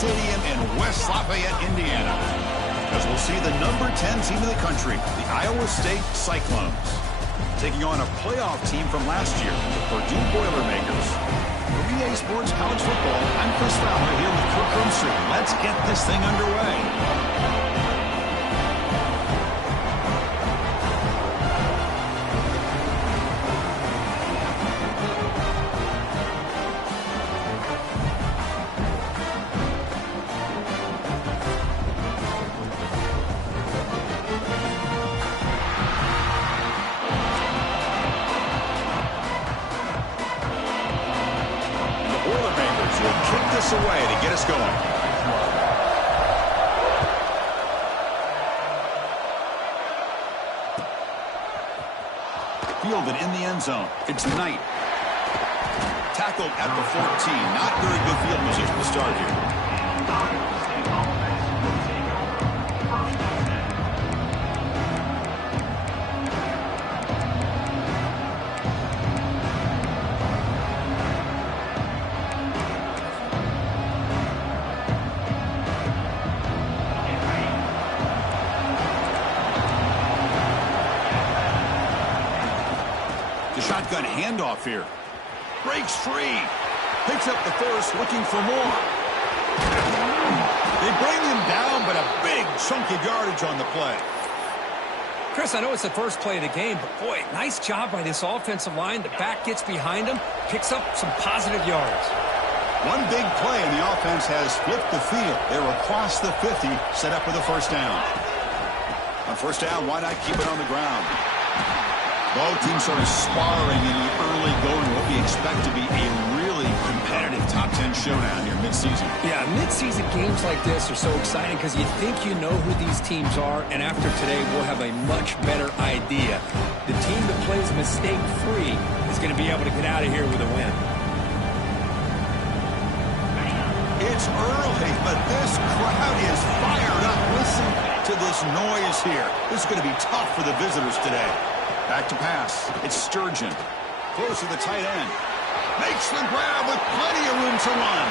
Stadium in West Lafayette, Indiana, as we'll see the number 10 team in the country, the Iowa State Cyclones, taking on a playoff team from last year, the Purdue Boilermakers. For EA Sports College Football, I'm Chris Fowler here with Kirk Rumster. Let's get this thing underway. Away to get us going. Fielded in the end zone. It's Knight. Tackled at the 14. Not very good field position to start here. Shotgun handoff here. Breaks free. Picks up the first, looking for more. They bring him down, but a big chunk of yardage on the play. Chris, I know it's the first play of the game, but boy, nice job by this offensive line. The back gets behind him, picks up some positive yards. One big play, and the offense has flipped the field. They're across the 50, set up with a first down. On first down, why not keep it on the ground? Both teams sort of sparring in the early going, what we expect to be a really competitive top 10 showdown here mid-season. Yeah, mid-season games like this are so exciting because you think you know who these teams are, and after today we'll have a much better idea. The team that plays mistake-free is going to be able to get out of here with a win. It's early, but this crowd is fired up. Listen to this noise here. This is going to be tough for the visitors today. Back to pass. It's Sturgeon. Close to the tight end. Makes the grab with plenty of room to run.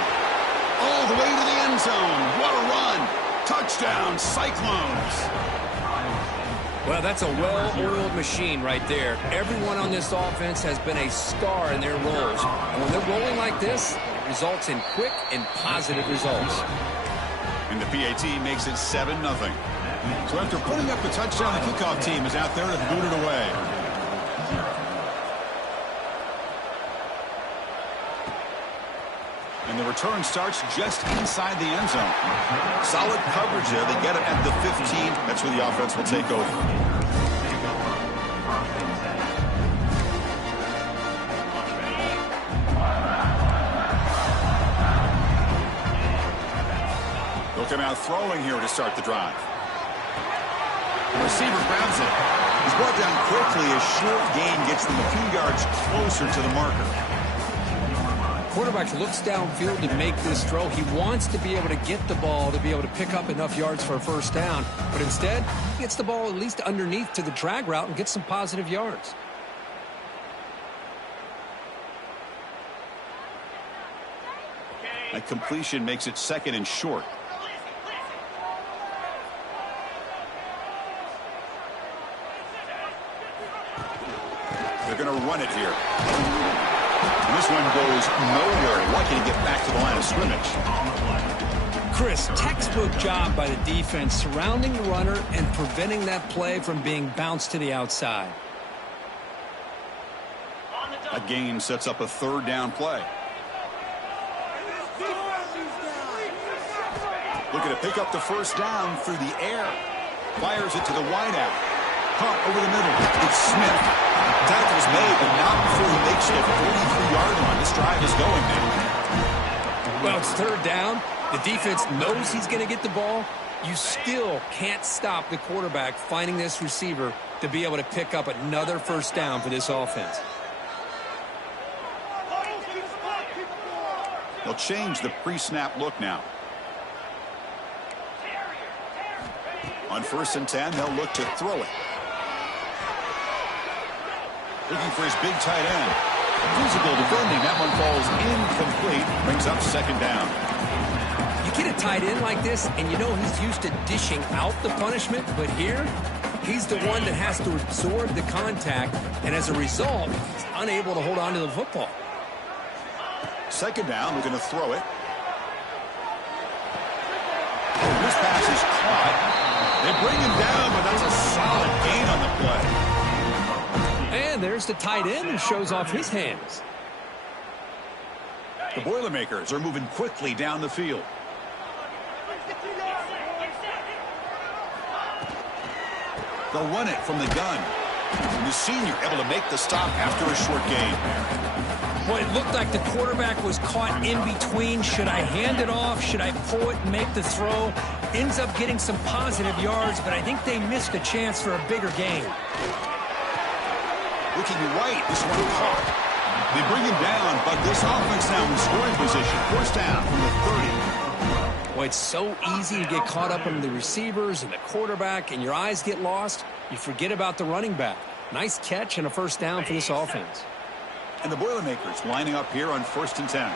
All the way to the end zone. What a run. Touchdown, Cyclones. Well, that's a well-oiled machine right there. Everyone on this offense has been a star in their roles. And when they're rolling like this, it results in quick and positive results. And the PAT makes it 7-0. So after putting up the touchdown, the kickoff team is out there to boot it away. And the return starts just inside the end zone. Solid coverage there. They get it at the 15. That's where the offense will take over. They'll come out throwing here to start the drive. The receiver grabs it. He's brought down quickly. A short gain gets them a few yards closer to the marker. Quarterback looks downfield to make this throw. He wants to be able to get the ball to be able to pick up enough yards for a first down. But instead, he gets the ball at least underneath to the drag route and gets some positive yards. That completion makes it 2nd and short. They're going to run it here. And this one goes nowhere. Lucky to get back to the line of scrimmage. Chris, textbook job by the defense surrounding the runner and preventing that play from being bounced to the outside. A gain sets up a 3rd down play. Looking to pick up the first down through the air. Fires it to the wideout. Punt over the middle. It's Smith. Tackle's made, but not before he makes it at the 43-yard line. This drive is going now. Well, it's 3rd down. The defense knows he's going to get the ball. You still can't stop the quarterback finding this receiver to be able to pick up another first down for this offense. They'll change the pre-snap look now. On 1st and 10, they'll look to throw it. Looking for his big tight end. Physical defending. That one falls incomplete. Brings up 2nd down. You get a tight end like this, and you know he's used to dishing out the punishment, but here, he's the one that has to absorb the contact, and as a result, he's unable to hold on to the football. Second down, we're going to throw it. Oh, this pass is caught. They bring him down, but that's a solid gain on the play. And there's the tight end who shows off his hands. The Boilermakers are moving quickly down the field. They'll run it from the gun. And the senior able to make the stop after a short gain. Well, it looked like the quarterback was caught in between. Should I hand it off? Should I pull it and make the throw? Ends up getting some positive yards, but I think they missed a chance for a bigger gain. Looking right, this one caught. They bring him down, but this offense now in scoring position. First down from the 30. Well, it's so easy to get caught up in the receivers and the quarterback, and your eyes get lost. You forget about the running back. Nice catch and a first down for this offense. And the Boilermakers lining up here on 1st and 10.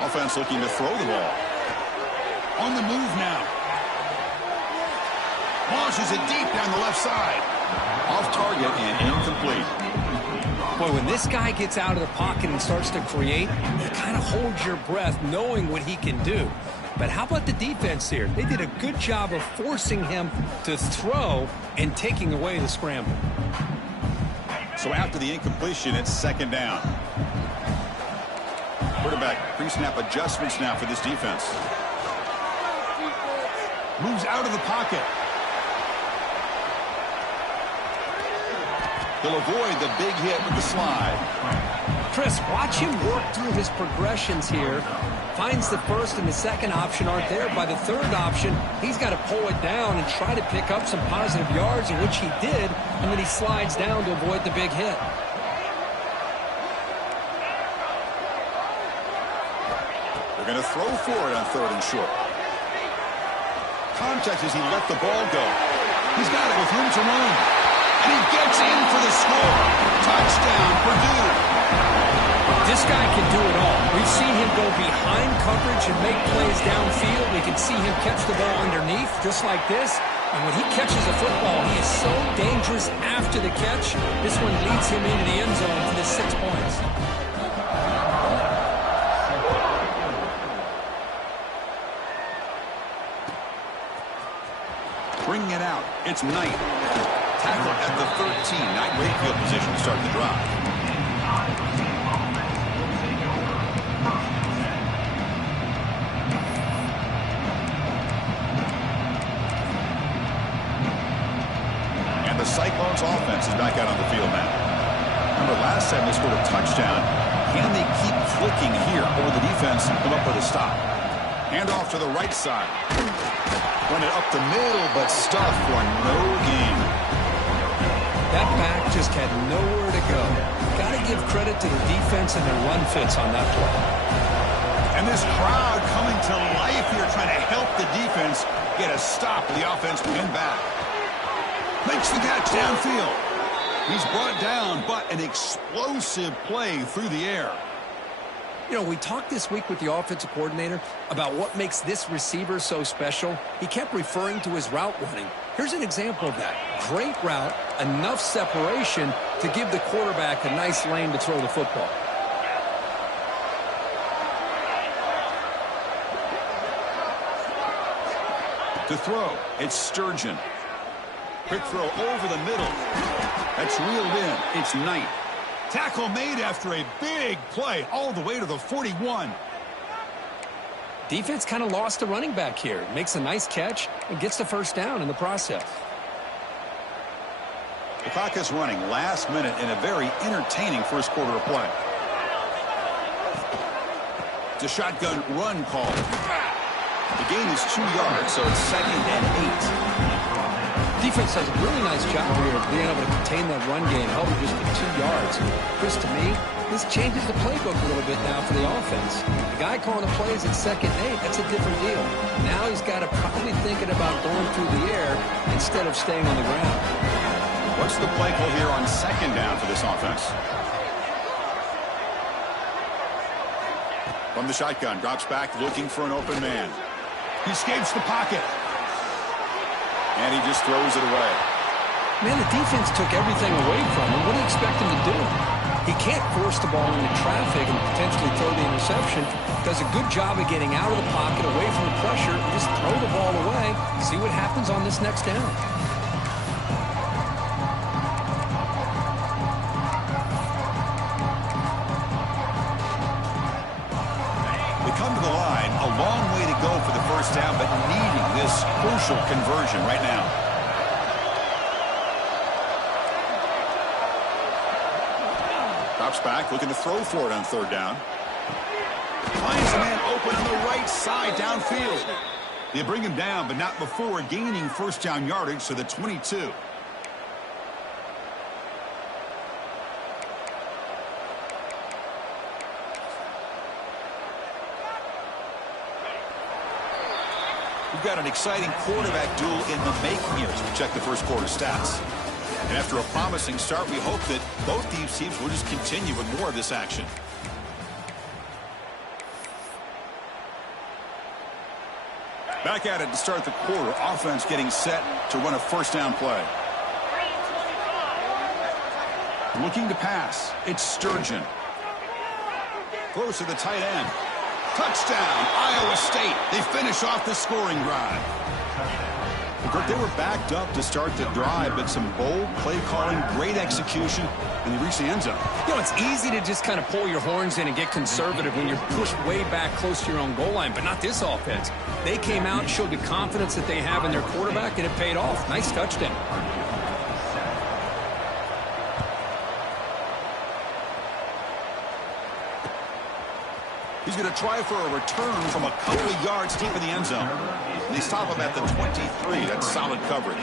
Offense looking to throw the ball. On the move now. Launches it deep down the left side. Off target and incomplete. Boy, when this guy gets out of the pocket and starts to create, you kind of hold your breath knowing what he can do. But how about the defense here? They did a good job of forcing him to throw and taking away the scramble. So after the incompletion, it's second down. Quarterback pre-snap adjustments now for this defense. Moves out of the pocket. He'll avoid the big hit with the slide. Chris, watch him work through his progressions here. Finds the first and the second option aren't there. By the third option, he's got to pull it down and try to pick up some positive yards, in which he did, and then he slides down to avoid the big hit. They're going to throw for it on 3rd and short. Contact as he let the ball go. He's got it with room to run. And he gets in for the score. Touchdown, Purdue. This guy can do it all. We've seen him go behind coverage and make plays downfield. We can see him catch the ball underneath, just like this. And when he catches a football, he is so dangerous after the catch. This one leads him into the end zone for the 6 points. Bringing it out. It's Knight. Tackle at the 13. Knight great field position to start the drive. And the Cyclones offense is back out on the field now. Remember, last time they scored a touchdown. Can they keep clicking here over the defense and come up with a stop? Hand off to the right side. Run it up the middle, but stuffed for no gain. That back just had nowhere to go. Got to give credit to the defense and their run fits on that play. And this crowd coming to life here, trying to help the defense get a stop with the offense pinned back. Makes the catch downfield. He's brought down, but an explosive play through the air. You know, we talked this week with the offensive coordinator about what makes this receiver so special. He kept referring to his route running. Here's an example of that. Great route, enough separation to give the quarterback a nice lane to throw the football. To throw, it's Sturgeon. Quick throw over the middle. That's reeled in. It's Knight. Tackle made after a big play all the way to the 41. Defense kind of lost the running back here. Makes a nice catch and gets the first down in the process. The clock is running last minute in a very entertaining first quarter of play. It's a shotgun run call. The gain is 2 yards, so it's 2nd and 8. Defense does a really nice job here of being able to contain that run game, help him just get 2 yards. Chris, to me, this changes the playbook a little bit now for the offense. The guy calling the plays at 2nd and 8, that's a different deal. Now he's got to probably thinking about going through the air instead of staying on the ground. What's the play call here on 2nd down for this offense? From the shotgun, drops back looking for an open man. He escapes the pocket. And he just throws it away. Man, the defense took everything away from him. What do you expect him to do? He can't force the ball into traffic and potentially throw the interception. Does a good job of getting out of the pocket, away from the pressure, and just throw the ball away. See what happens on this next down. They come to the line, a long way to go for the first down, but needing this crucial conversion right now. Drops back, looking to throw for it on third down. Finds a man open on the right side downfield. They bring him down, but not before gaining first down yardage to the 22. We've got an exciting quarterback duel in the making here as we check the first quarter stats. And after a promising start, we hope that both these teams will just continue with more of this action. Back at it to start the quarter. Offense getting set to run a first down play. Looking to pass. It's Sturgeon. Close to the tight end. Touchdown, Iowa State. They finish off the scoring drive. They were backed up to start the drive, but some bold play calling, great execution, and they reached the end zone. You know, it's easy to just kind of pull your horns in and get conservative when you're pushed way back close to your own goal line, but not this offense. They came out and showed the confidence that they have in their quarterback, and it paid off. Nice touchdown. He's going to try for a return from a couple of yards deep in the end zone. They stop him at the 23. That's solid coverage.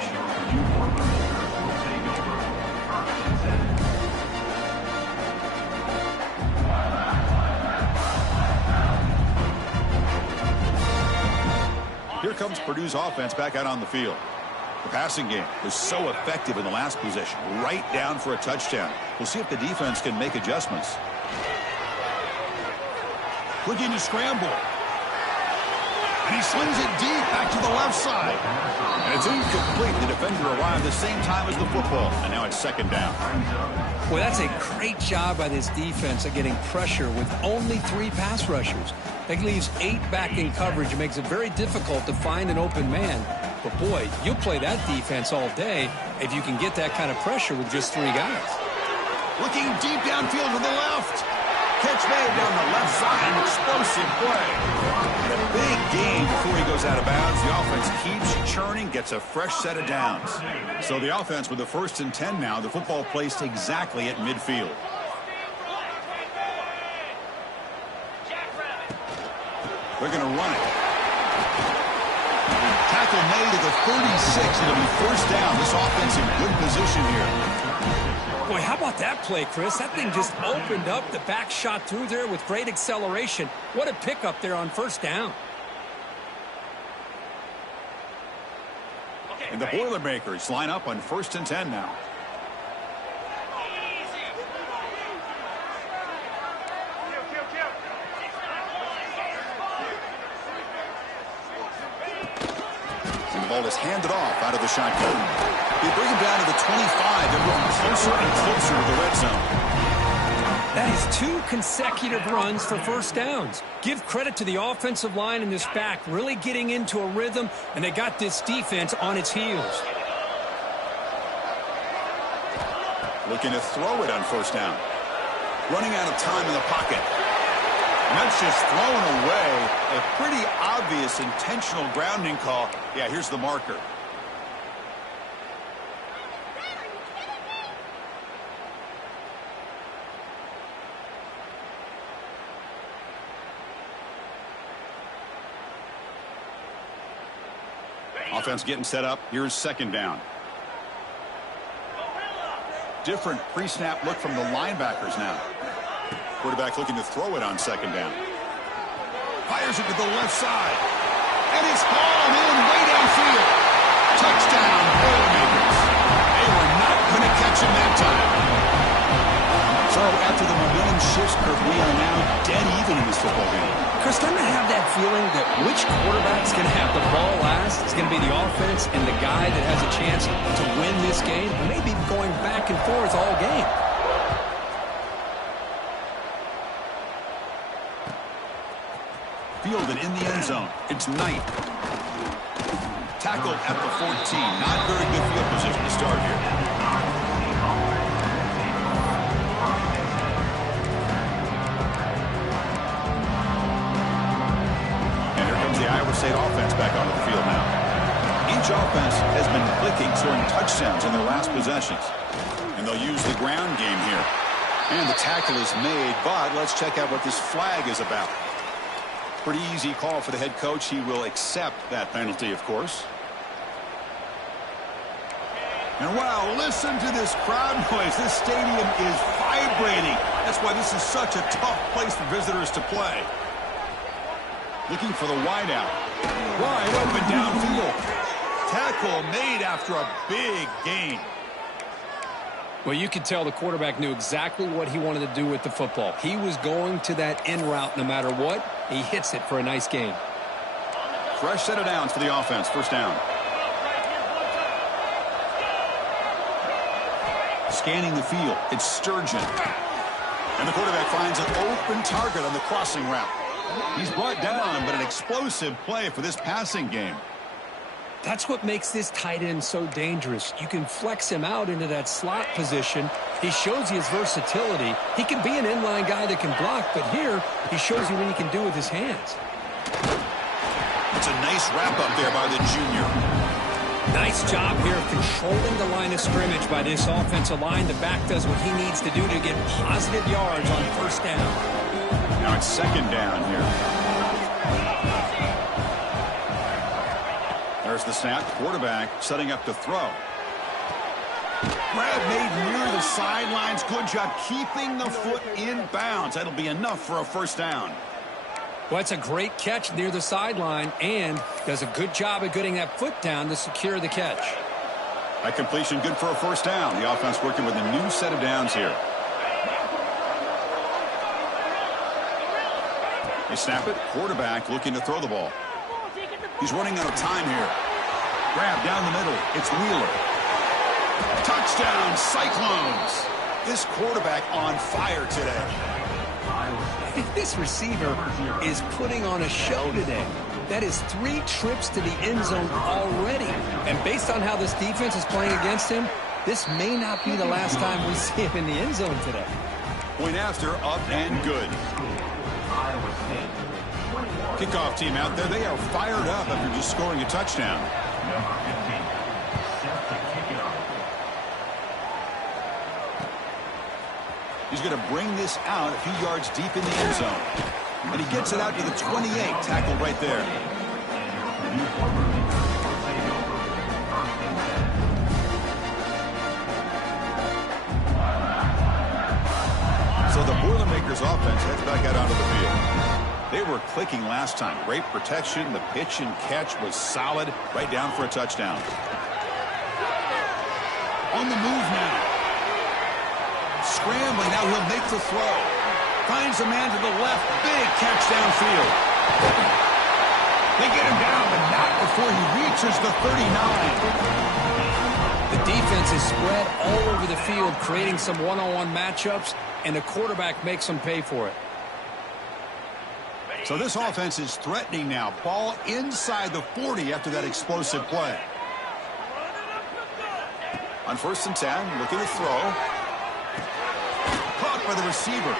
Here comes Purdue's offense back out on the field. The passing game was so effective in the last possession, right down for a touchdown. We'll see if the defense can make adjustments. Looking to scramble. And he slings it deep back to the left side. And it's incomplete. The defender arrived the same time as the football. And now it's second down. Boy, that's a great job by this defense of getting pressure with only 3 pass rushers. That leaves 8 back in coverage. It makes it very difficult to find an open man. But, boy, you'll play that defense all day if you can get that kind of pressure with just 3 guys. Looking deep downfield to the left. Catch made down the left side. An explosive play. And a big gain before he goes out of bounds. The offense keeps churning, gets a fresh set of downs. So the offense with the 1st and 10 now. The football placed exactly at midfield. They're going to run it. Tackle made to the 36. It'll be first down. This offense in good position here. Boy, how about that play, Chris? That thing just opened up. The back shot through there with great acceleration. What a pickup there on first down. And the Boilermakers line up on 1st and 10 now. And the ball is handed off out of the shotgun. They bring him down to the 25. They're moving closer and closer to the red zone. That is 2 consecutive runs for first downs. Give credit to the offensive line and this back really getting into a rhythm, and they got this defense on its heels. Looking to throw it on first down. Running out of time in the pocket. And that's just thrown away. A pretty obvious intentional grounding call. Yeah, here's the marker. Offense getting set up. Here's second down. Different pre-snap look from the linebackers now. Quarterback looking to throw it on second down. Fires it to the left side. And it's hauled in way downfield. Touchdown, Boilermakers. They were not going to catch him that time. So after the momentum shifts, we are now dead even in this football game. Chris, doesn't I have that feeling that which quarterback's going to have the ball last is going to be the offense and the guy that has a chance to win this game, maybe going back and forth all game. Fielded in the end zone. It's Knight. Tackled at the 14. Not very good field position to start here. And here comes the Iowa State offense back onto the field now. Each offense has been clicking, scoring touchdowns in their last possessions. And they'll use the ground game here. And the tackle is made, but let's check out what this flag is about. Pretty easy call for the head coach. He will accept that penalty, of course. And wow, listen to this crowd noise. This stadium is vibrating. That's why this is such a tough place for visitors to play. Looking for the wideout. Wide open downfield. Tackle made after a big gain. Well, you could tell the quarterback knew exactly what he wanted to do with the football. He was going to that in route no matter what. He hits it for a nice gain. Fresh set of downs for the offense. First down. Scanning the field. It's Sturgeon. And the quarterback finds an open target on the crossing route. He's brought down, but an explosive play for this passing game. That's what makes this tight end so dangerous. You can flex him out into that slot position. He shows you his versatility. He can be an inline guy that can block, but here he shows you what he can do with his hands. It's a nice wrap-up there by the junior. Nice job here of controlling the line of scrimmage by this offensive line. The back does what he needs to do to get positive yards on first down. Now it's second down here. There's the snap. Quarterback setting up to throw. Grab made near the sidelines. Good job keeping the foot in bounds. That'll be enough for a first down. Well, it's a great catch near the sideline and does a good job of getting that foot down to secure the catch. That completion good for a first down. The offense working with a new set of downs here. They snap it. Quarterback looking to throw the ball. He's running out of time here. Grab down the middle. It's Wheeler. Touchdown, Cyclones. This quarterback on fire today. This receiver is putting on a show today. That is 3 trips to the end zone already. And based on how this defense is playing against him, this may not be the last time we see him in the end zone today. Point after, up and good. Kickoff team out there. They are fired up after just scoring a touchdown. He's going to bring this out a few yards deep in the end zone. And he gets it out to the 28. Tackled right there. So the Boilermakers offense heads back out onto the field. They were clicking last time. Great protection. The pitch and catch was solid. Right down for a touchdown. On the move now. Scrambling. Now he'll make the throw. Finds a man to the left. Big catch downfield. They get him down, but not before he reaches the 39. The defense is spread all over the field, creating some one-on-one matchups, and the quarterback makes them pay for it. So this offense is threatening now. Ball inside the 40 after that explosive play. On 1st and 10, looking to throw. Caught by the receiver.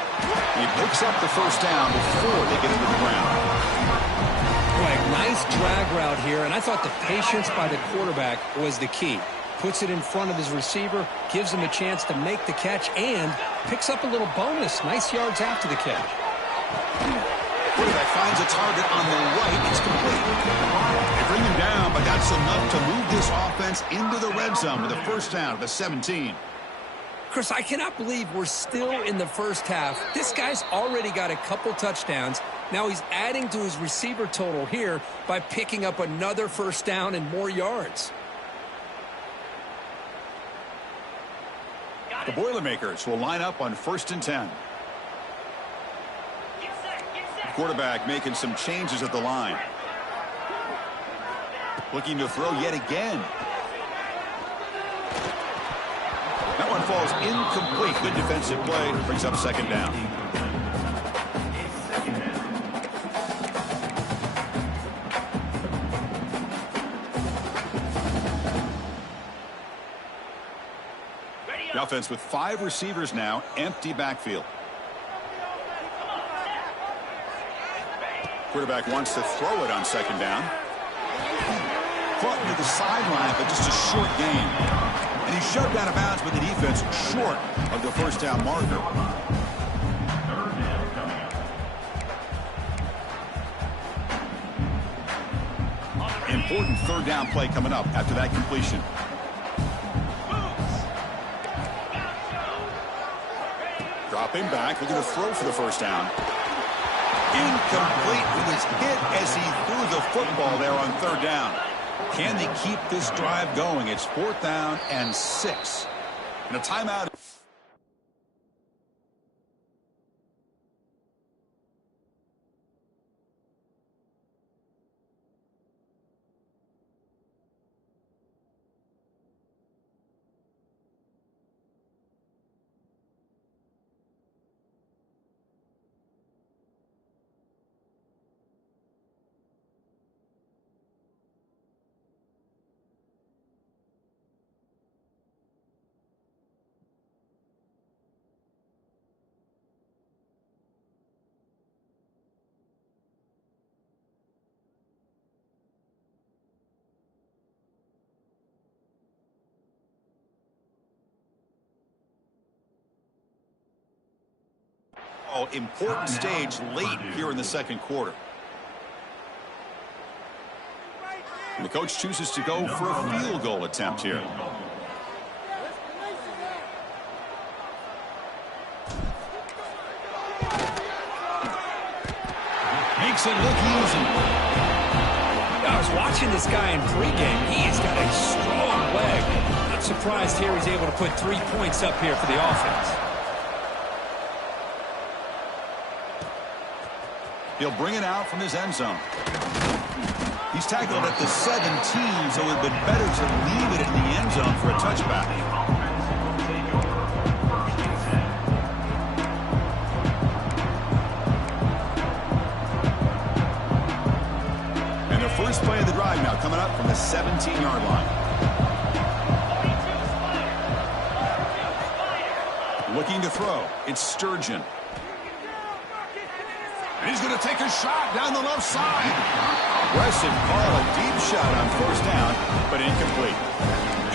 He picks up the first down before they get into the ground. Boy, nice drag route here, and I thought the patience by the quarterback was the key. Puts it in front of his receiver, gives him a chance to make the catch, and picks up a little bonus. Nice yards after the catch. Quarterback finds a target on the right. It's complete. They bring him down, but that's enough to move this offense into the red zone with a first down at the 17. Chris, I cannot believe we're still in the first half. This guy's already got a couple touchdowns. Now he's adding to his receiver total here by picking up another first down and more yards. The Boilermakers will line up on 1st and 10. Quarterback making some changes at the line. Looking to throw yet again. That one falls incomplete. Good defensive play. Brings up second down. The offense with 5 receivers now. Empty backfield. Quarterback wants to throw it on second down. Caught into the sideline, but just a short gain. And he's shoved out of bounds with the defense short of the first down marker. Important third down play coming up after that completion. Dropping back, looking to throw for the first down. Incomplete. He was hit as he threw the football there on third down. Can they keep this drive going? It's 4th down and 6. And a timeout. Important stage late here in the second quarter. And the coach chooses to go for a field goal attempt here. Makes it look easy. I was watching this guy in pregame. He's got a strong leg. Not surprised here he's able to put 3 points up here for the offense. He'll bring it out from his end zone. He's tackled at the 17, so it would have been better to leave it in the end zone for a touchback. And the first play of the drive now coming up from the 17-yard line. Looking to throw. It's Sturgeon. And he's going to take a shot down the left side. Aggressive call, a deep shot on first down, but incomplete.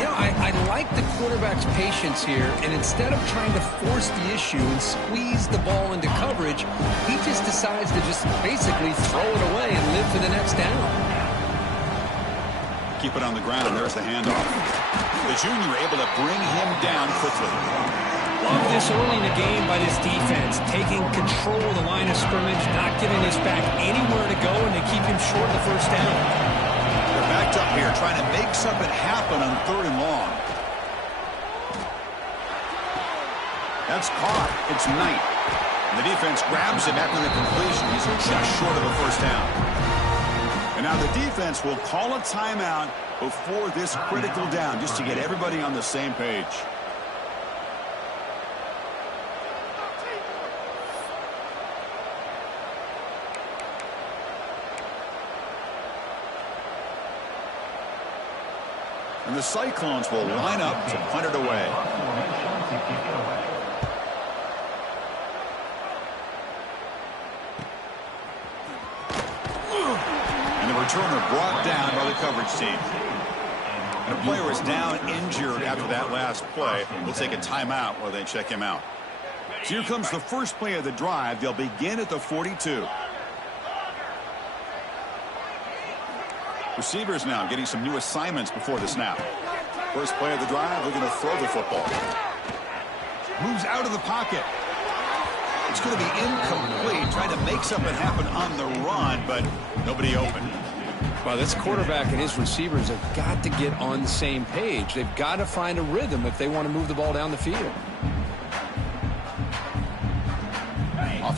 You know, I like the quarterback's patience here, and instead of trying to force the issue and squeeze the ball into coverage, he just decides to just basically throw it away and live for the next down. Keep it on the ground. There's the handoff. The junior able to bring him down quickly. Love this early in the game by this defense, taking control of the line of scrimmage, not giving this back anywhere to go, and to keep him short of the first down. They're backed up here, trying to make something happen on 3rd and long. That's caught. It's Knight. And the defense grabs him after the completion. He's just short of a first down. And now the defense will call a timeout before this critical down, just to get everybody on the same page. And the Cyclones will line up to punt it away. And the returner brought down by the coverage team. And a player is down injured after that last play. We'll take a timeout while they check him out. So here comes the first play of the drive. They'll begin at the 42. Receivers now getting some new assignments before the snap. First play of the drive, looking to throw the football. Moves out of the pocket. It's going to be incomplete, trying to make something happen on the run, but nobody open. Well, this quarterback and his receivers have got to get on the same page. They've got to find a rhythm if they want to move the ball down the field.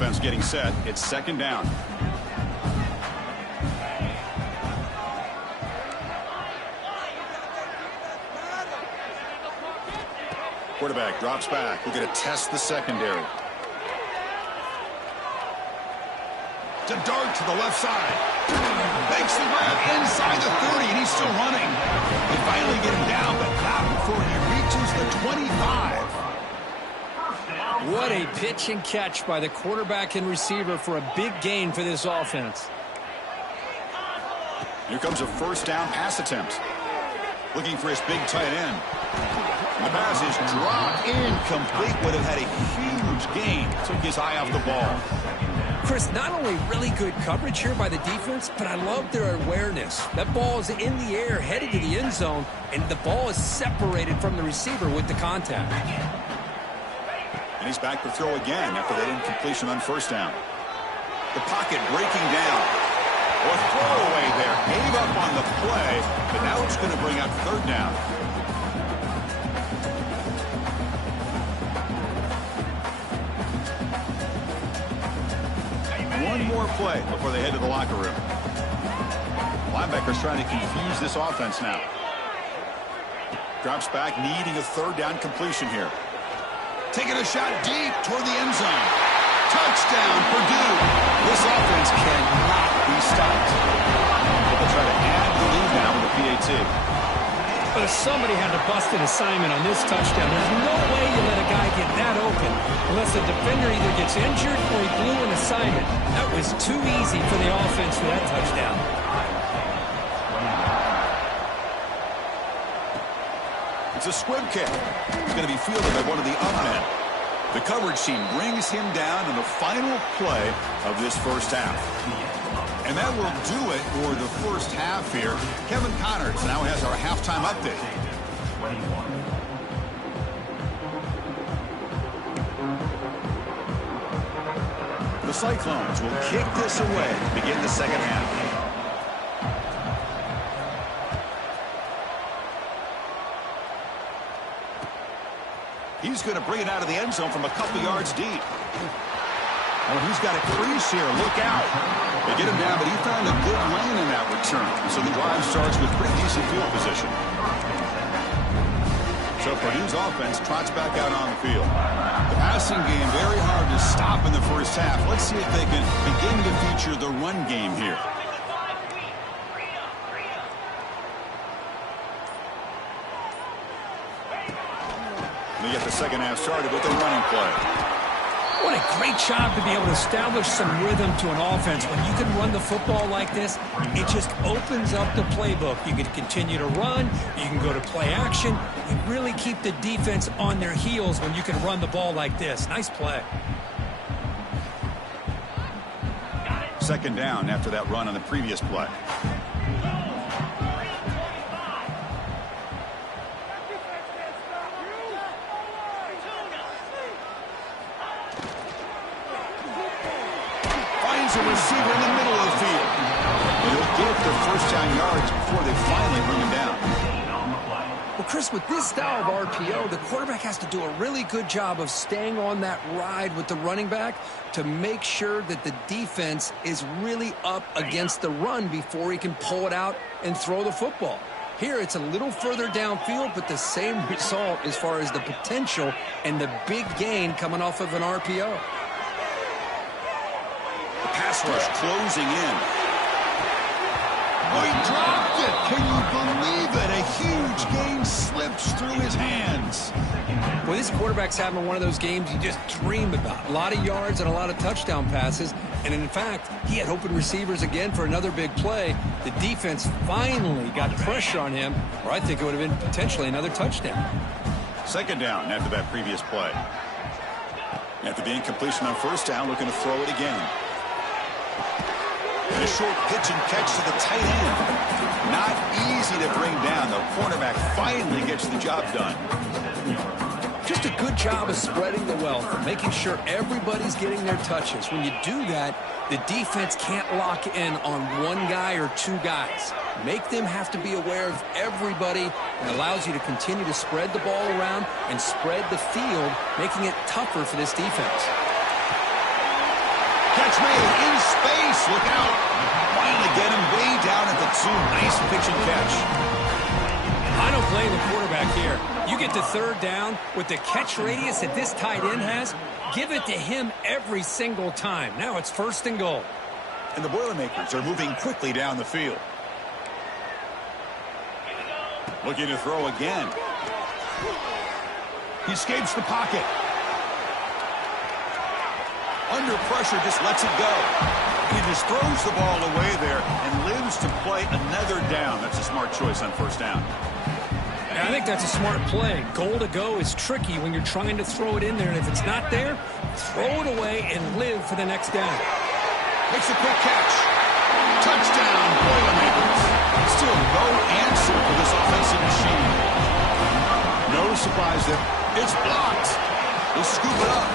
offense getting set. It's second down. Quarterback drops back. We're going to test the secondary. To dart to the left side. Makes the grab inside the 30, and he's still running. They finally get him down, but not before he reaches the 25. What a pitch and catch by the quarterback and receiver for a big gain for this offense. Here comes a first down pass attempt. Looking for his big tight end. And the pass is dropped incomplete. Would have had a huge gain. Took his eye off the ball. Chris, not only really good coverage here by the defense, but I love their awareness. That ball is in the air, headed to the end zone, and the ball is separated from the receiver with the contact. And he's back to throw again after that incompletion on first down. The pocket breaking down. Or throwaway there. Gave up on the play, but now it's going to bring up third down. One more play before they head to the locker room. Linebacker's trying to confuse this offense now. Drops back, needing a third down completion here. Taking a shot deep toward the end zone. Touchdown, Purdue. This offense cannot be stopped. They'll try to add the lead now with the PAT. But somebody had to bust an assignment on this touchdown. There's no way you let a guy get that open unless the defender either gets injured or he blew an assignment. That was too easy for the offense for that touchdown. It's a squib kick. It's going to be fielded by one of the up men. The coverage team brings him down in the final play of this first half. And that will do it for the first half here. Kevin Connors now has our halftime update. The Cyclones will kick this away to begin the second half. He's going to bring it out of the end zone from a couple yards deep. Oh, he's got a crease here. Look out. They get him down, but he found a good lane in that return. So the drive starts with pretty decent field position. So Purdue's offense trots back out on the field. The passing game very hard to stop in the first half. Let's see if they can begin to feature the run game here. They get the second half started with a running play. What a great job to be able to establish some rhythm to an offense. When you can run the football like this, it just opens up the playbook. You can continue to run. You can go to play action. You really keep the defense on their heels when you can run the ball like this. Nice play. Second down after that run on the previous play. A receiver in the middle of the field. And he'll get the first down yards before they finally bring him down. Well, Chris, with this style of RPO, the quarterback has to do a really good job of staying on that ride with the running back to make sure that the defense is really up against the run before he can pull it out and throw the football. Here, it's a little further downfield, but the same result as far as the potential and the big gain coming off of an RPO. Pass rush closing in. Oh, he dropped it. Can you believe it? A huge gain slips through his hands. Well, this quarterback's having one of those games you just dream about. A lot of yards and a lot of touchdown passes. And in fact, he had open receivers again for another big play. The defense finally got pressure on him, or I think it would have been potentially another touchdown. Second down after that previous play. After the incompletion on first down, looking to throw it again. And a short pitch and catch to the tight end. Not easy to bring down. The cornerback finally gets the job done. Just a good job of spreading the wealth, making sure everybody's getting their touches. When you do that, the defense can't lock in on one guy or two guys. Make them have to be aware of everybody. It allows you to continue to spread the ball around and spread the field, making it tougher for this defense. Catch made in space. Look out. Finally get him way down at the 2. Nice pitch and catch. I don't blame the quarterback here. You get to third down with the catch radius that this tight end has. Give it to him every single time. Now it's 1st and goal. And the Boilermakers are moving quickly down the field. Looking to throw again. He escapes the pocket. Under pressure, just lets it go. He just throws the ball away there and lives to play another down. That's a smart choice on 1st down. I think that's a smart play. Goal to go is tricky when you're trying to throw it in there, and if it's not there, throw it away and live for the next down. Makes a quick catch. Touchdown, Boilermakers. Still no answer for this offensive machine. No surprise there. It's blocked. They'll scoop it up.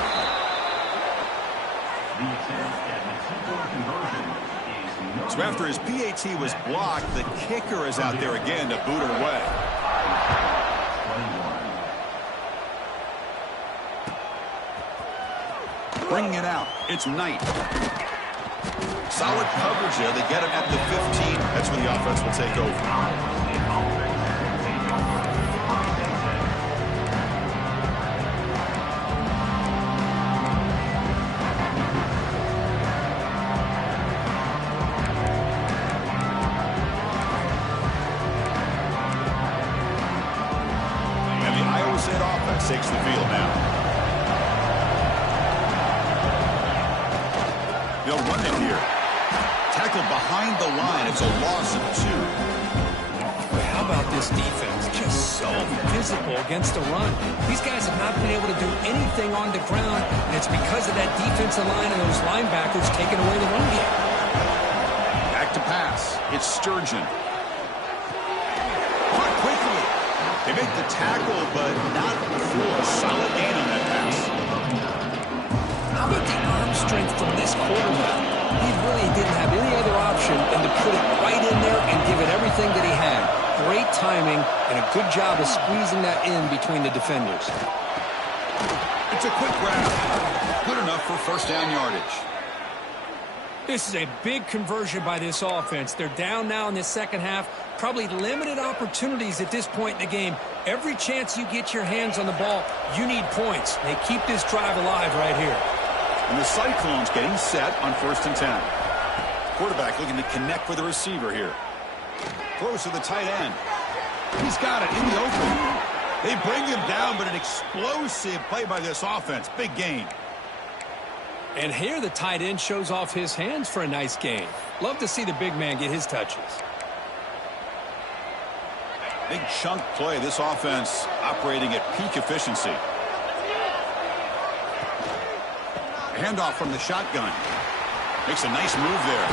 So after his PAT was blocked, the kicker is out there again to boot it away. Bringing it out. It's Knight. Solid coverage there. They get him at the 15. That's where the offense will take over. Takes the field now. They'll run it here. Tackled behind the line. It's a loss of 2. How about this defense? Just so physical against the run. These guys have not been able to do anything on the ground, and it's because of that defensive line and those linebackers taking away the run game. Back to pass. It's Sturgeon. Caught quickly. They make the tackle, but not for a solid gain on that pass. How about the arm strength from this quarterback? He really didn't have any other option than to put it right in there and give it everything that he had. Great timing and a good job of squeezing that in between the defenders. It's a quick grab. Good enough for 1st down yardage. This is a big conversion by this offense. They're down now in the second half. Probably limited opportunities at this point in the game. Every chance you get your hands on the ball, you need points. They keep this drive alive right here. And the Cyclones getting set on 1st and 10. Quarterback looking to connect with the receiver here. Throws to the tight end. He's got it in the open. They bring him down, but an explosive play by this offense. Big gain. And here the tight end shows off his hands for a nice gain. Love to see the big man get his touches. Big chunk play. This offense operating at peak efficiency. Handoff from the shotgun. Makes a nice move there.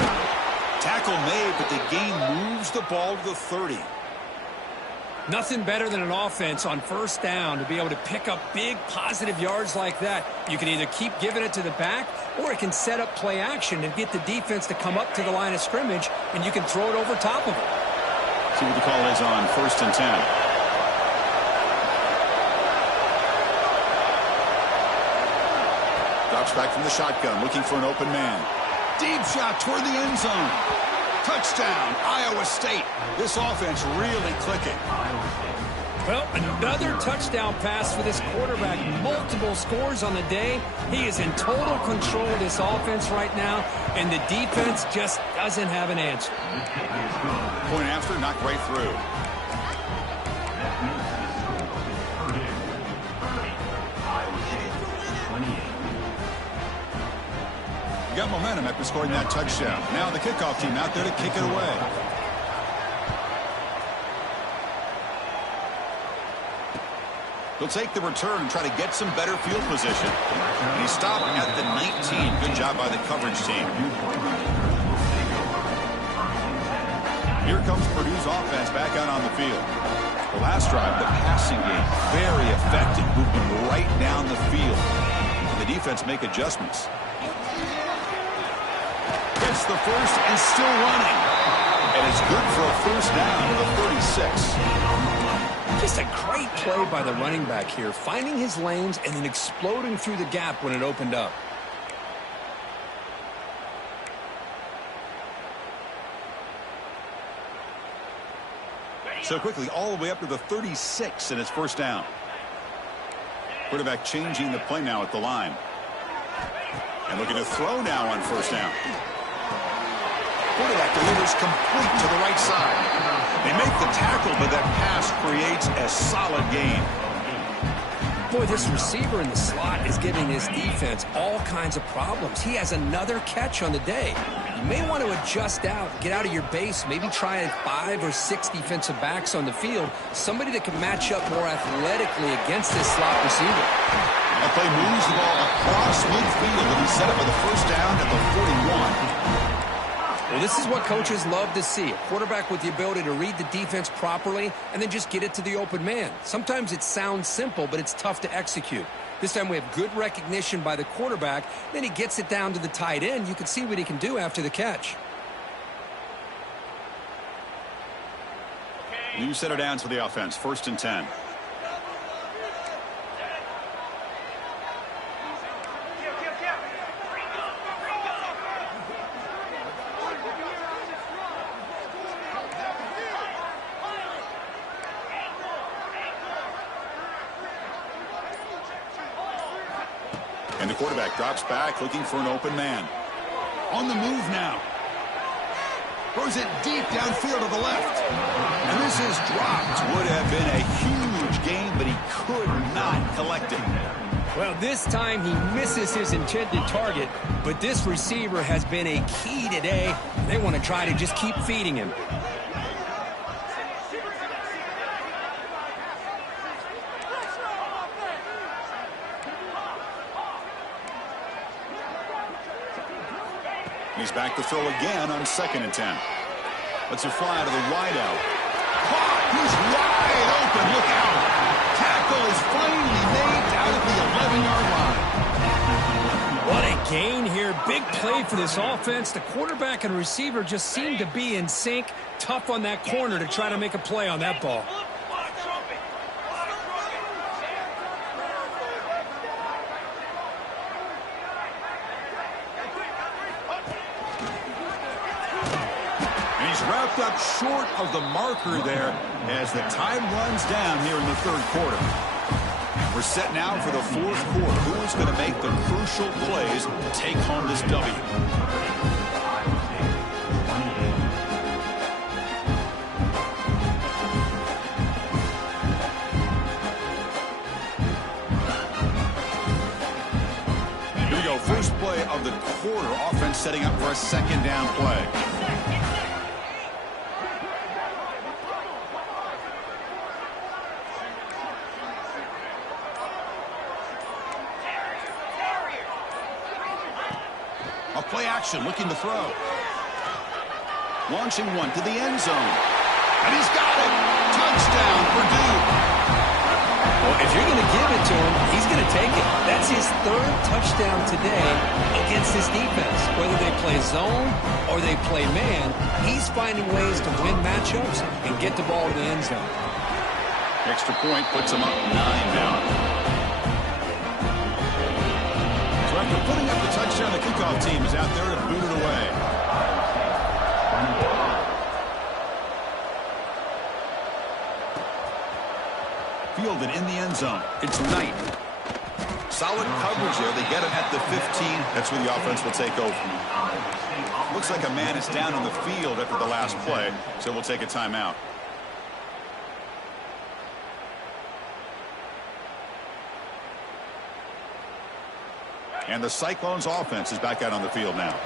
Tackle made, but the game moves the ball to the 30. Nothing better than an offense on 1st down to be able to pick up big positive yards like that. You can either keep giving it to the back, or it can set up play action and get the defense to come up to the line of scrimmage, and you can throw it over top of it. See what the call is on 1st and 10. Drops back from the shotgun, looking for an open man. Deep shot toward the end zone. Touchdown, Iowa State. This offense really clicking. Well, another touchdown pass for this quarterback. Multiple scores on the day. He is in total control of this offense right now, and the defense just doesn't have an answer. Point after, knocked right through. Got momentum after scoring that touchdown. Now the kickoff team out there to kick it away. He'll take the return and try to get some better field position. And he stopped at the 19. Good job by the coverage team. Here comes Purdue's offense back out on the field. The last drive, the passing game, very effective, moving right down the field. And the defense make adjustments. Gets the first and still running. And it's good for a 1st down of 36. Just a great play by the running back here, finding his lanes and then exploding through the gap when it opened up. So quickly, all the way up to the 36, and it's first down. Quarterback changing the play now at the line. And looking to throw now on first down. Quarterback delivers complete to the right side. They make the tackle, but that pass creates a solid gain. Boy, this receiver in the slot is giving his defense all kinds of problems. He has another catch on the day. You may want to adjust out, get out of your base, maybe try 5 or 6 defensive backs on the field, somebody that can match up more athletically against this slot receiver. That play moves the ball across midfield, and he set up for the first down at the 41. Well, this is what coaches love to see. A quarterback with the ability to read the defense properly and then just get it to the open man. Sometimes it sounds simple, but it's tough to execute. This time we have good recognition by the quarterback. Then he gets it down to the tight end. You can see what he can do after the catch. New set of downs for the offense. First and 10. And the quarterback drops back, looking for an open man. On the move now. Throws it deep downfield to the left. And this is dropped. Would have been a huge gain, but he could not collect it. Well, this time he misses his intended target, but this receiver has been a key today. They want to try to just keep feeding him. He's back to throw again on second and 10. Let's it fly to the wide out. Caught! He's wide open. Look out! Tackle is finally made out at the 11-yard line. What a gain here. Big play for this offense. The quarterback and receiver just seem to be in sync. Tough on that corner to try to make a play on that ball. Wrapped up short of the marker there as the time runs down here in the third quarter. We're set now for the fourth quarter. Who is going to make the crucial plays to take home this W? Here we go. First play of the quarter. Offense setting up for a second down play. Play action, looking to throw. Launching one to the end zone. And he's got it. Touchdown, Purdue. Well, if you're going to give it to him, he's going to take it. That's his third touchdown today against this defense. Whether they play zone or they play man, he's finding ways to win matchups and get the ball to the end zone. Extra point puts him up 9 now. After putting up the touchdown, the kickoff team is out there to boot it away. Fielded in the end zone. It's Knight. Solid coverage there. They get him at the 15. That's where the offense will take over. Looks like a man is down on the field after the last play, so we'll take a timeout. And the Cyclones offense is back out on the field now.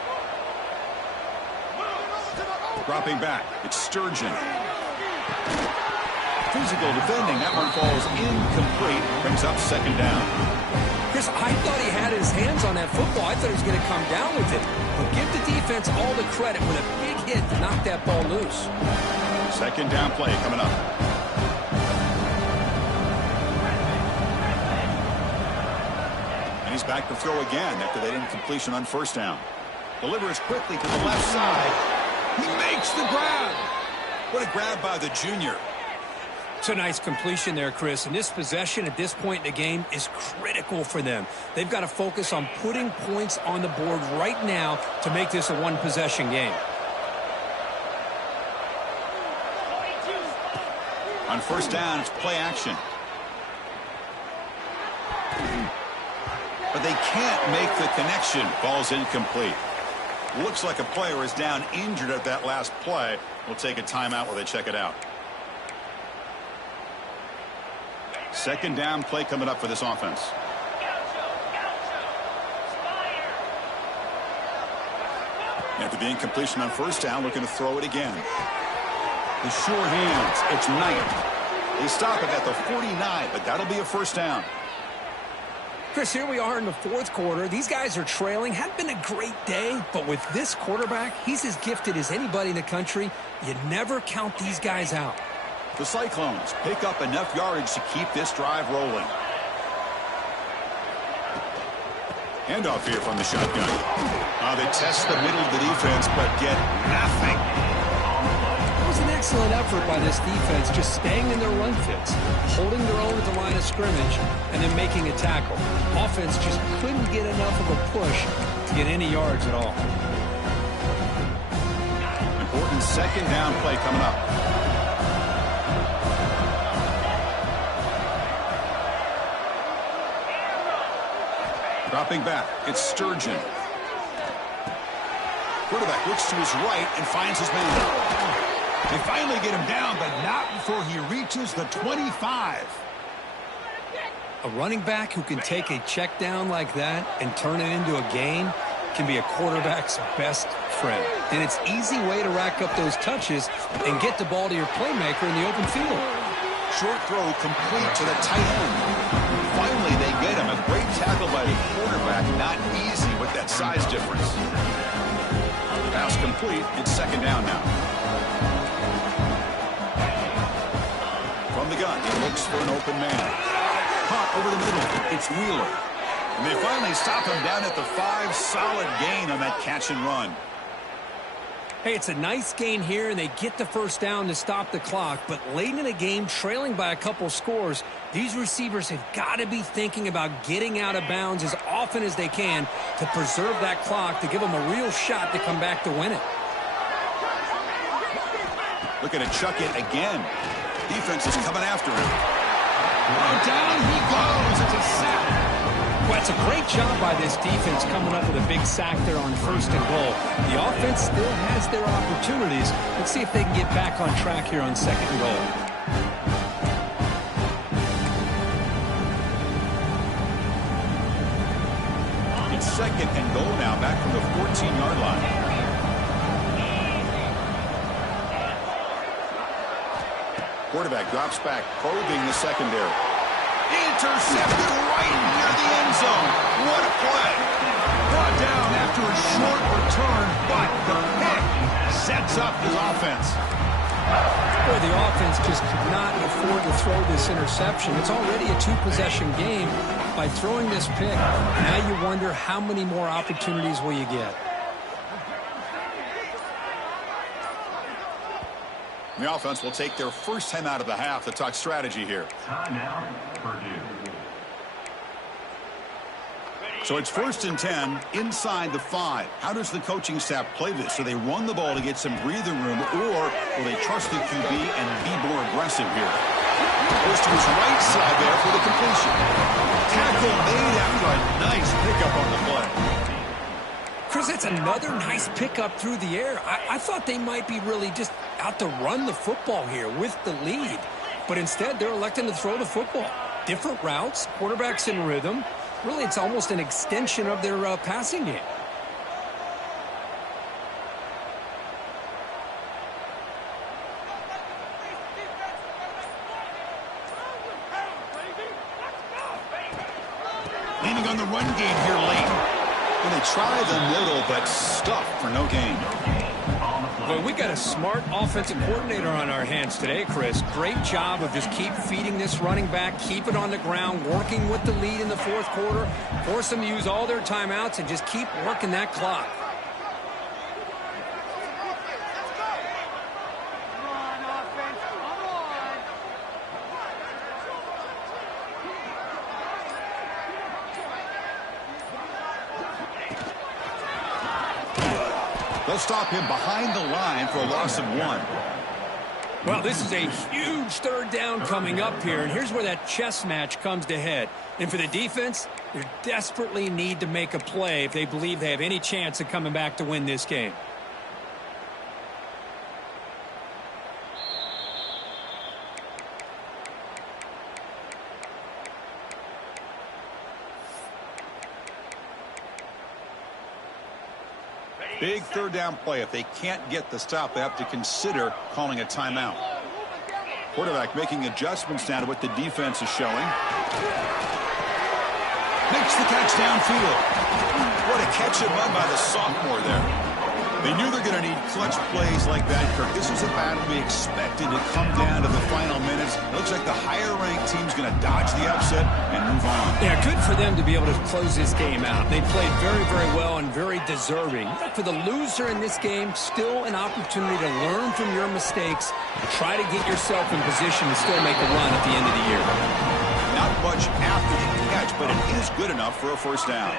Dropping back, it's Sturgeon. Physical defending, that one falls incomplete, brings up second down. Chris, I thought he had his hands on that football. I thought he was going to come down with it. But give the defense all the credit with a big hit to knock that ball loose. Second down play coming up. He's back to throw again after that incompletion on first down. Delivers quickly to the left side. He makes the grab. What a grab by the junior. It's a nice completion there, Chris. And this possession at this point in the game is critical for them. They've got to focus on putting points on the board right now to make this a one-possession game. On first down, it's play action. But they can't make the connection. Ball's incomplete. Looks like a player is down injured at that last play. We'll take a timeout while they check it out. Second down play coming up for this offense. After the incompletion on first down, looking to throw it again. The short hands. It's Knight. They stop it at the 49, but that'll be a first down. Chris, here we are in the fourth quarter. These guys are trailing. Hadn't been a great day, but with this quarterback, he's as gifted as anybody in the country. You never count these guys out. The Cyclones pick up enough yardage to keep this drive rolling. Handoff here from the shotgun. They test the middle of the defense, but get nothing. It was an excellent effort by this defense, just staying in their run fits, holding their own at the line of scrimmage, and then making a tackle. Offense just couldn't get enough of a push to get any yards at all. Important second down play coming up. Dropping back, it's Sturgeon. Quarterback looks to his right and finds his man. They finally get him down, but not before he reaches the 25. A running back who can take a check down like that and turn it into a gain can be a quarterback's best friend. And it's an easy way to rack up those touches and get the ball to your playmaker in the open field. Short throw complete to the tight end. Finally, they get him. A great tackle by the quarterback. Not easy with that size difference. Pass complete. It's second down now. From the gun, he looks for an open man. Caught over the middle. It's Wheeler. And they finally stop him down at the 5. Solid gain on that catch and run. Hey, it's a nice gain here, and they get the first down to stop the clock. But late in the game, trailing by a couple scores, these receivers have got to be thinking about getting out of bounds as often as they can to preserve that clock, to give them a real shot to come back to win it. Looking to chuck it again. Defense is coming after him. Oh, down he goes. It's a sack. Well, it's a great job by this defense coming up with a big sack there on first and goal. The offense still has their opportunities. Let's see if they can get back on track here on second and goal. It's second and goal now, back from the 14-yard line. Quarterback drops back, probing the secondary. Intercepted right near the end zone. What a play. Brought down after a short return, but the pick sets up his offense. Boy, the offense just could not afford to throw this interception. It's already a two-possession game. By throwing this pick, now you wonder how many more opportunities will you get. The offense will take their first time out of the half to talk strategy here. Timeout, Purdue. So it's first and 10 inside the 5. How does the coaching staff play this? Do they run the ball to get some breathing room, or will they trust the QB and be more aggressive here? Goes to his right side there for the completion. Tackle made after a nice pickup on the play. Chris, that's another nice pickup through the air. I thought they might be really just out to run the football here with the lead. But instead, they're electing to throw the football. Different routes, quarterbacks in rhythm. Really, it's almost an extension of their passing game. Leaning on the run game here late. And they try the middle, but stuffed for no gain. Well, we got a smart offensive coordinator on our hands today, Chris. Great job of just keep feeding this running back, keep it on the ground, working with the lead in the fourth quarter, force them to use all their timeouts, and just keep working that clock. They'll stop him behind the line for a loss of 1. Well, this is a huge third down coming up here, and here's where that chess match comes to head. And for the defense, they desperately need to make a play if they believe they have any chance of coming back to win this game. Big third down play. If they can't get the stop, they have to consider calling a timeout. Quarterback making adjustments now to what the defense is showing. Makes the catch downfield. What a catch and run by the sophomore there. They knew they're going to need clutch plays like that, Kirk. This was a battle we expected to come down to the final minutes. It looks like the higher-ranked team's going to dodge the upset and move on. Yeah, good for them to be able to close this game out. They played very, very well and very deserving. For the loser in this game, still an opportunity to learn from your mistakes. Try to get yourself in position to still make a run at the end of the year. Not much after the catch, but it is good enough for a first down.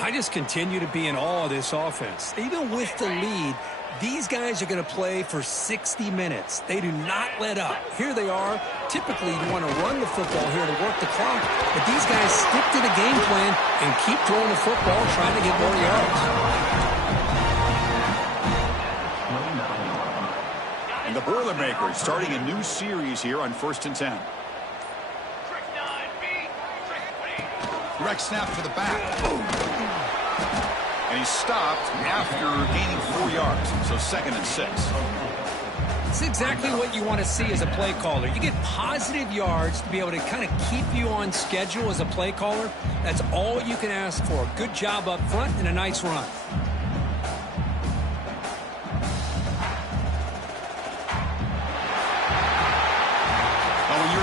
I just continue to be in awe of this offense. Even with the lead, these guys are going to play for 60 minutes. They do not let up. Here they are. Typically, you want to run the football here to work the clock, but these guys stick to the game plan and keep throwing the football, trying to get more yards. And the Boilermakers starting a new series here on 1st and 10. Direct snap to the back. And he's stopped after gaining 4 yards. So 2nd and 6. It's exactly what you want to see as a play caller. You get positive yards to be able to kind of keep you on schedule as a play caller. That's all you can ask for. Good job up front and a nice run.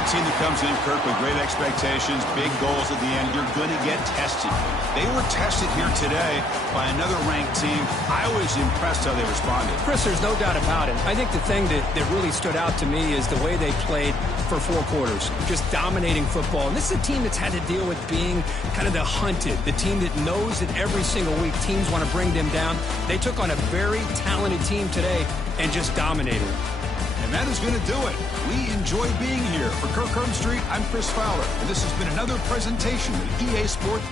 Team that comes in, Kirk, with great expectations, big goals at the end, you're going to get tested. They were tested here today by another ranked team. I was impressed how they responded. Chris, there's no doubt about it. I think the thing that really stood out to me is the way they played for 4 quarters, just dominating football. And this is a team that's had to deal with being kind of the hunted, the team that knows that every single week teams want to bring them down. They took on a very talented team today and just dominated. And that is going to do it. We enjoy being here. For Kirk Street, I'm Chris Fowler, and this has been another presentation of EA Sports.